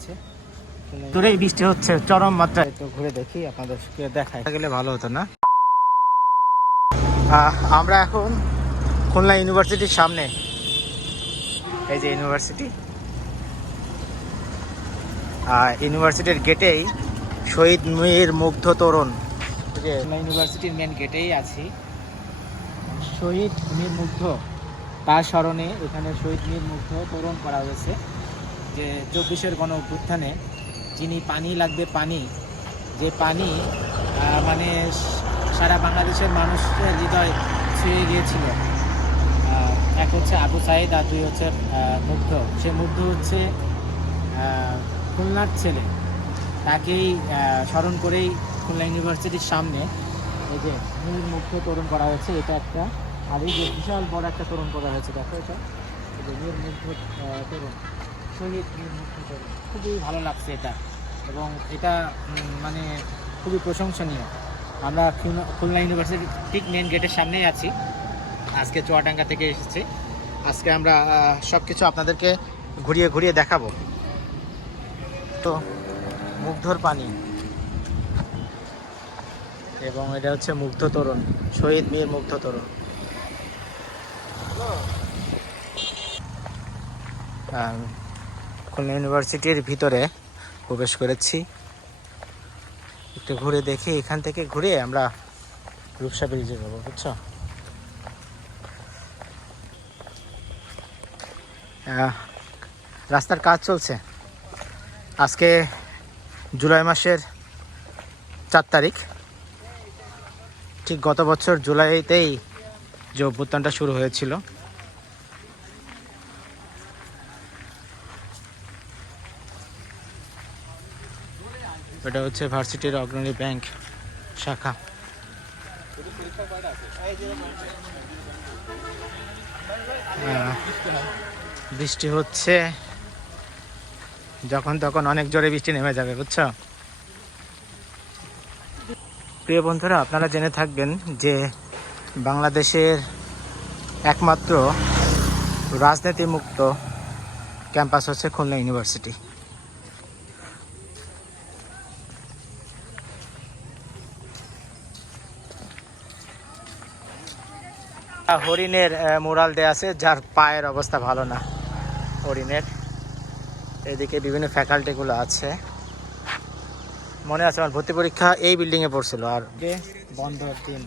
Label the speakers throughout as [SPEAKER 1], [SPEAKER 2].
[SPEAKER 1] আছে। দূরেই বৃষ্টি হচ্ছে চরম মাত্রায়। তো ঘুরে দেখি আপনাদেরকে দেখাই। গেলে ভালো হতো না? আমরা এখন খুলনা ইউনিভার্সিটির সামনে। এই যে ইউনিভার্সিটি। আর ইউনিভার্সিটির গেটেই শহীদ মীর মুগ্ধ তরুণ। ইউনিভার্সিটির মেন গেটেই আছি। শহীদ মীর মুগ্ধ তার স্মরণে এখানে শহীদ মীর মুগ্ধ তরুণ করা হয়েছে। যে চব্বিশের গণ অভ্যুত্থানে যিনি পানি লাগবে পানি, যে পানি মানে সারা বাংলাদেশের মানুষের হৃদয় ছুঁয়ে গিয়েছিল। এক হচ্ছে আবু সাইদ আর দুই হচ্ছে মুগ্ধ। সে মুগ্ধ হচ্ছে খুলনার ছেলে। তাকেই স্মরণ করেই খুলনা ইউনিভার্সিটির সামনে এই যে মূল মুগ্ধ তরুণ করা হয়েছে, এটা একটা, আর এই যে বিশাল বড় একটা তরুণ করা হয়েছে, দেখো এটা। এই যে মুগ্ধ তরুণ। তরুণ খুবই ভালো লাগছে এটা। এবং এটা মানে খুবই প্রশংসনীয়। আমরা খুলনা খুলনা ইউনিভার্সিটি ঠিক মেন গেটের সামনেই আছি। আজকে চুয়াডাঙ্গা থেকে এসেছি। আজকে আমরা সব কিছু আপনাদেরকে ঘুরিয়ে ঘুরিয়ে দেখাবো। তো মুগ্ধর পানি। এবং এটা হচ্ছে মুগ্ধ তরুণ শহীদ মীর মুগ্ধ তরুণ। আম, খুলনা ইউনিভার্সিটির ভিতরে প্রবেশ করেছি। একটু ঘুরে দেখি, এখান থেকে ঘুরে আমরা রূপসা ব্রিজে যাব, বুঝছ? রাস্তার কাজ চলছে। আজকে জুলাই মাসের চার তারিখ। ঠিক গত বছর জুলাইতেই যে অভ্যুত্থানটা শুরু হয়েছিল এটা হচ্ছে ভার্সিটির অগ্রণী ব্যাংক শাখা। বৃষ্টি হচ্ছে। যখন তখন অনেক জোরে বৃষ্টি নেমে যাবে, বুঝছ? প্রিয় বন্ধুরা, আপনারা জেনে থাকবেন যে বাংলাদেশের একমাত্র রাজনীতি মুক্ত ক্যাম্পাস হচ্ছে খুলনা ইউনিভার্সিটি। হরিণের মোরাল দেয়া আছে, যার পায়ের অবস্থা ভালো না হরিণের। এদিকে বিভিন্ন ফ্যাকাল্টিগুলো আছে। মনে আছে আমার ভর্তি পরীক্ষা এই বিল্ডিংয়ে পড়ছিল, আর বন্ধ দিন?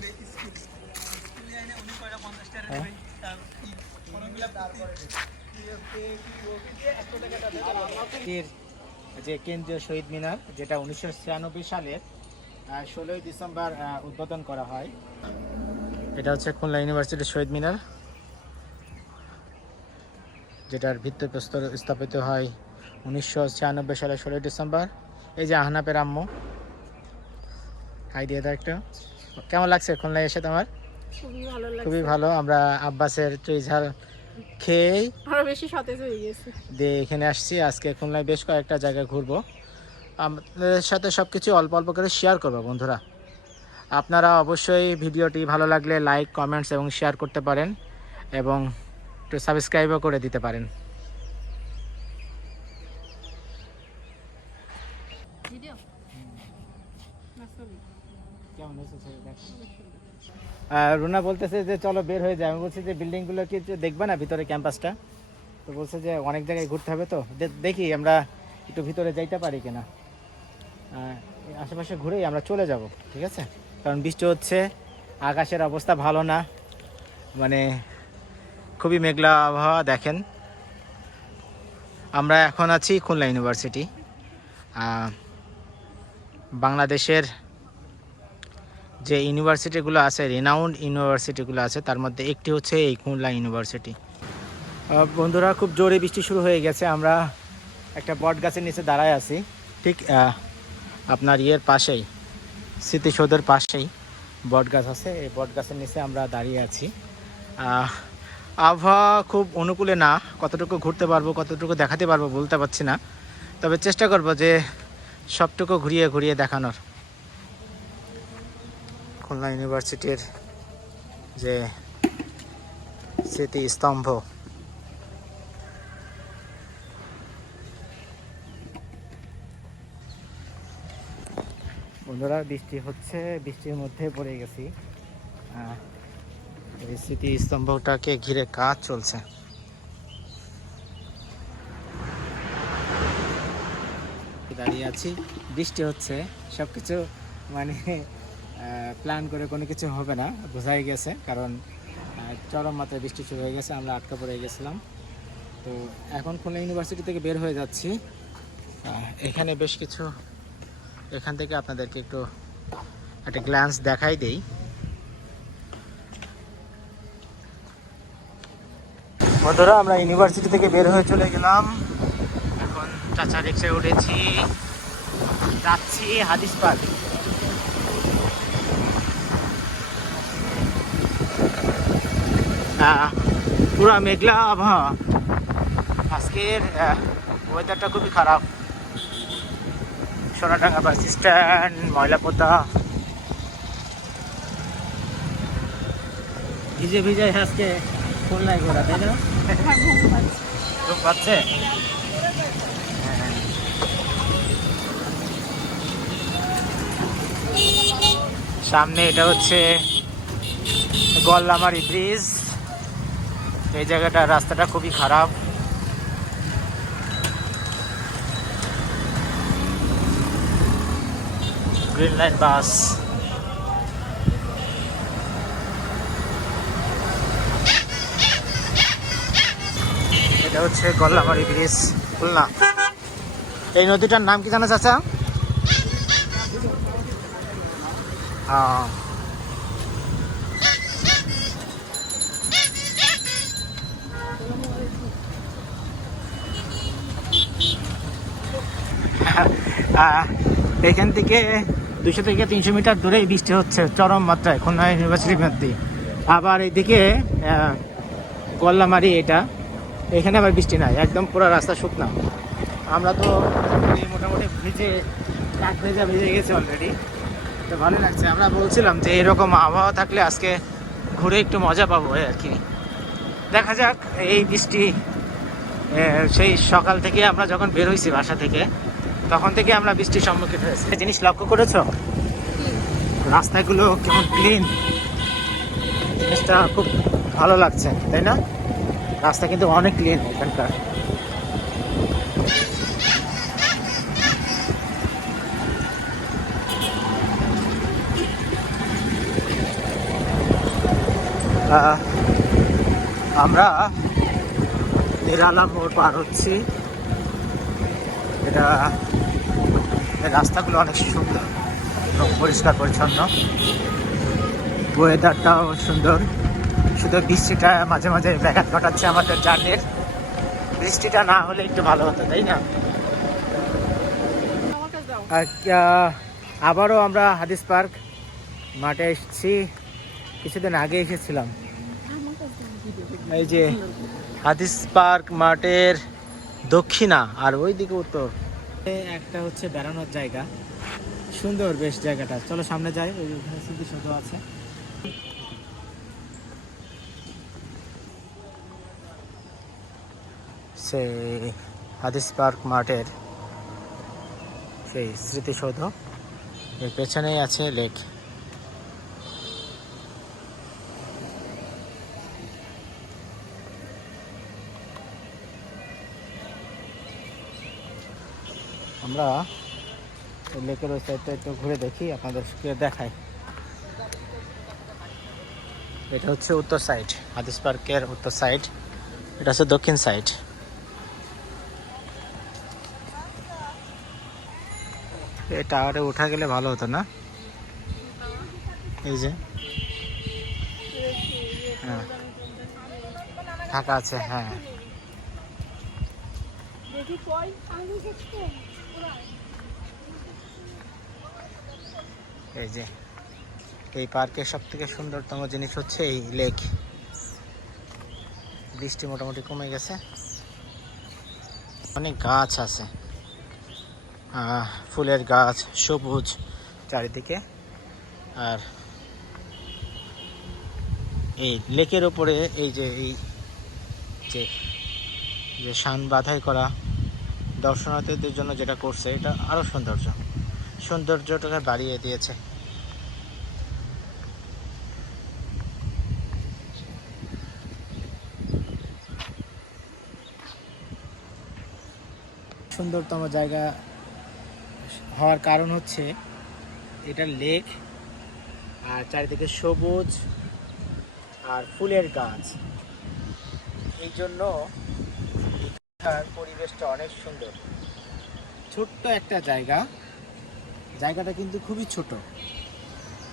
[SPEAKER 1] যে কেন্দ্রীয় শহীদ মিনার, যেটা উনিশশো ছিয়ানব্বই সালের ষোলোই ডিসেম্বর উদ্বোধন করা হয়। এটা হচ্ছে খুলনা ইউনিভার্সিটির শহীদ মিনার যেটার ভিত্তিপ্রস্তর স্থাপিত হয় উনিশশো ছিয়ানব্বই সালের ষোলোই ডিসেম্বর। এই যে আহনাপের আম্মু হাই দিয়ে দাও একটু। কেমন লাগছে খুলনায় এসে তোমার?
[SPEAKER 2] খুবই ভালো
[SPEAKER 1] আমরা আব্বাসের চুইঝাল খেয়েই
[SPEAKER 2] আরও বেশি সতেজ হয়ে গেছে।
[SPEAKER 1] দিয়ে এখানে আসছি। আজকে খুলনায় বেশ কয়েকটা জায়গায় ঘুরবো। আমাদের সাথে সব কিছু অল্প অল্প করে শেয়ার করব বন্ধুরা। আপনারা অবশ্যই ভিডিওটি ভালো লাগলে লাইক কমেন্টস এবং শেয়ার করতে পারেন এবং একটু সাবস্ক্রাইবও করে দিতে পারেন।
[SPEAKER 2] ভিডিও
[SPEAKER 1] রুনা বলতেছে যে চলো বের হয়ে যায় আমি বলছি যে বিল্ডিংগুলো কি দেখবে না ভিতরে ক্যাম্পাসটা? তো বলছে যে অনেক জায়গায় ঘুরতে হবে তো। দেখি আমরা একটু ভিতরে যাইতে পারি কিনা। আশেপাশে ঘুরেই আমরা চলে যাব ঠিক আছে? কারণ বৃষ্টি হচ্ছে, আকাশের অবস্থা ভালো না। মানে খুবই মেঘলা আবহাওয়া, দেখেন। আমরা এখন আছি খুলনা ইউনিভার্সিটি। বাংলাদেশের যে ইউনিভার্সিটিগুলো আছে রেনাউন্ড ইউনিভার্সিটিগুলো আছে, তার মধ্যে একটি হচ্ছে এই খুলনা ইউনিভার্সিটি। বন্ধুরা, খুব জোরে বৃষ্টি শুরু হয়ে গেছে। আমরা একটা বট গাছের নিচে দাঁড়ায় আছি। ঠিক আপনার ইয়ের পাশেই। স্মৃতিসৌধের পাশেই বট গাছ আছে। এই বট গাছের নিচে আমরা দাঁড়িয়ে আছি। আবহাওয়া খুব অনুকূলে না, কতটুকু ঘুরতে পারব, কতটুকু দেখাতে পারব বলতে পারছি না। তবে চেষ্টা করব যে সবটুকু ঘুরিয়ে ঘুরিয়ে দেখানোর। খুলনা ইউনিভার্সিটির যে স্মৃতিস্তম্ভ বন্ধুরা বৃষ্টি হচ্ছে, বৃষ্টির মধ্যে পড়ে গেছি। স্মৃতি স্তম্ভটাকে ঘিরে কাজ চলছে। দাঁড়িয়ে আছি, বৃষ্টি হচ্ছে সব কিছু মানে প্ল্যান করে কোনো কিছু হবে না, বোঝাই গেছে, কারণ চরম মাত্রায় বৃষ্টি শুরু হয়ে গেছে, আমরা আটকা পড়ে গেছিলাম। তো এখন খুলনা ইউনিভার্সিটি থেকে বের হয়ে যাচ্ছি। এখানে বেশ কিছু এখান থেকে আপনাদেরকে একটু একটা গ্ল্যান্স দেখাই দেই। বন্ধুরা, আমরা ইউনিভার্সিটি থেকে বের হয়ে চলে গেলাম। এখন চাচা রিক্সায় উঠেছি। যাচ্ছি হাদিস পার্ক পুরা মেঘলা আবহাওয়া। আজকের ওয়েদারটা খুবই খারাপ। Sonadanga bus stand Moylapota. ভিজে ভিজে আজকে খুলনায় ঘোরা তাই না? পাচ্ছে? সামনে এটা হচ্ছে গল্লামারি ব্রিজ। এই জায়গাটা রাস্তাটা খুবই খারাপ। গ্রিন লাইন বাস এটা হচ্ছে গল্লামারি ব্রিজ খুলনা। এই নদীটার নাম কি জানা চাচা? আহ, আহ, এখান থেকে দুশো থেকে তিনশো মিটার দূরেই বৃষ্টি হচ্ছে চরম মাত্রায়, খুলনা ইউনিভার্সিটির মধ্যে আবার এইদিকে গল্লামারি এটা। এখানে আবার বৃষ্টি নাই, একদম পুরো রাস্তা শুকনা। আমরা তো মোটামুটি ভিজে কাক ভেজা ভিজে গেছে অলরেডি তো ভালো লাগছে। আমরা বলছিলাম যে এরকম আবহাওয়া থাকলে আজকে ঘুরে একটু মজা পাবো আর কি। দেখা যাক, এই বৃষ্টি সেই সকাল থেকে আমরা যখন বের হয়েছি বাসা থেকে তখন থেকে আমরা বৃষ্টির সম্মুখীন হয়েছি। জিনিস লক্ষ্য করেছ? রাস্তাগুলো কেমন ক্লিন জিনিসটা খুব ভালো লাগছে, তাই না? রাস্তা কিন্তু অনেক ক্লিন এখানকার। আমরা নিরালা মোড় পার হচ্ছি। এটা রাস্তাগুলো অনেক সুন্দর এবং পরিষ্কার পরিচ্ছন্ন। ওয়েদারটাও সুন্দর। শুধু বৃষ্টিটা মাঝে মাঝে ব্যাঘাত ঘটাচ্ছে আমাদের জার্নির। বৃষ্টিটা না হলে একটু ভালো হতো, তাই না? আবারও আমরা হাদিস পার্ক মাঠে এসেছি। কিছুদিন আগে এসেছিলাম। এই যে হাদিস পার্ক মাঠের দক্ষিণা আর ওই দিকে উত্তর। একটা হচ্ছে বেড়ানোর জায়গা। সুন্দর বেশ জায়গাটা। চলো সামনে যাই ওই শুধু ওখানে স্মৃতিসৌধ আছে। সেই হাদিস পার্ক মাঠের সেই স্মৃতিসৌধ। এর পেছনেই আছে লেক। আমরা লেকের ওই সাইডটা একটু ঘুরে দেখি, আপনাদেরকে দেখাই। এটা হচ্ছে উত্তর সাইড হাদিস পার্কের উত্তর সাইড এটা হচ্ছে দক্ষিণ সাইড এই টাওয়ারে উঠা গেলে ভালো হতো না? এই যে। হ্যাঁ। ফাঁকা আছে হ্যাঁ।
[SPEAKER 2] দেখি
[SPEAKER 1] এই যে, এই পার্কের সব থেকে সুন্দরতম জিনিস হচ্ছে এই লেক। বৃষ্টি মোটামুটি কমে গেছে। অনেক গাছ আছে। ফুলের গাছ, সবুজ চারিদিকে। আর এই লেকের ওপরে এই যে এই যে শান বাধাই করা দর্শনার্থীদের জন্য যেটা করছে, এটা আরও সৌন্দর্য। সৌন্দর্যটাকে বাড়িয়ে দিয়েছে। সুন্দরতম জায়গা হওয়ার কারণ হচ্ছে এটা লেক, আর চারিদিকে সবুজ আর ফুলের গাছ। এই জন্য এখানকার পরিবেশটা অনেক সুন্দর। ছোট্ট একটা জায়গা। জায়গাটা কিন্তু খুবই ছোট।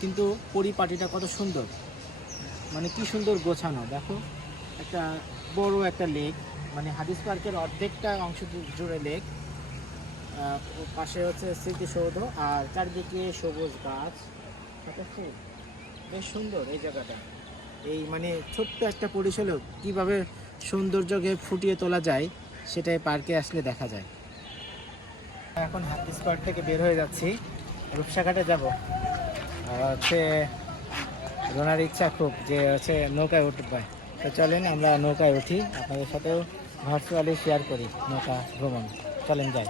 [SPEAKER 1] কিন্তু পরিপাটিটা কত সুন্দর। মানে কি সুন্দর গোছানো, দেখো। একটা বড় একটা লেক মানে হাদিস পার্কের অর্ধেকটা অংশ জুড়ে লেক। পাশে হচ্ছে স্মৃতিসৌধ আর চারিদিকে সবুজ গাছ। বেশ সুন্দর এই জায়গাটা। এই মানে ছোট্ট একটা পরিসরেও কীভাবে সৌন্দর্যকে ফুটিয়ে তোলা যায় সেটাই পার্কে আসলে দেখা যায়। এখন হাতি স্কোয়ার থেকে বের হয়ে যাচ্ছি। রূপসাঘাটে যাব। হচ্ছে রোনার ইচ্ছা খুব যে হচ্ছে নৌকায় উঠতে উঠবে তো চলেন আমরা নৌকায় উঠি। আপনাদের সাথেও ভার্চুয়ালি শেয়ার করি নৌকা ভ্রমণ। চলেন যাই।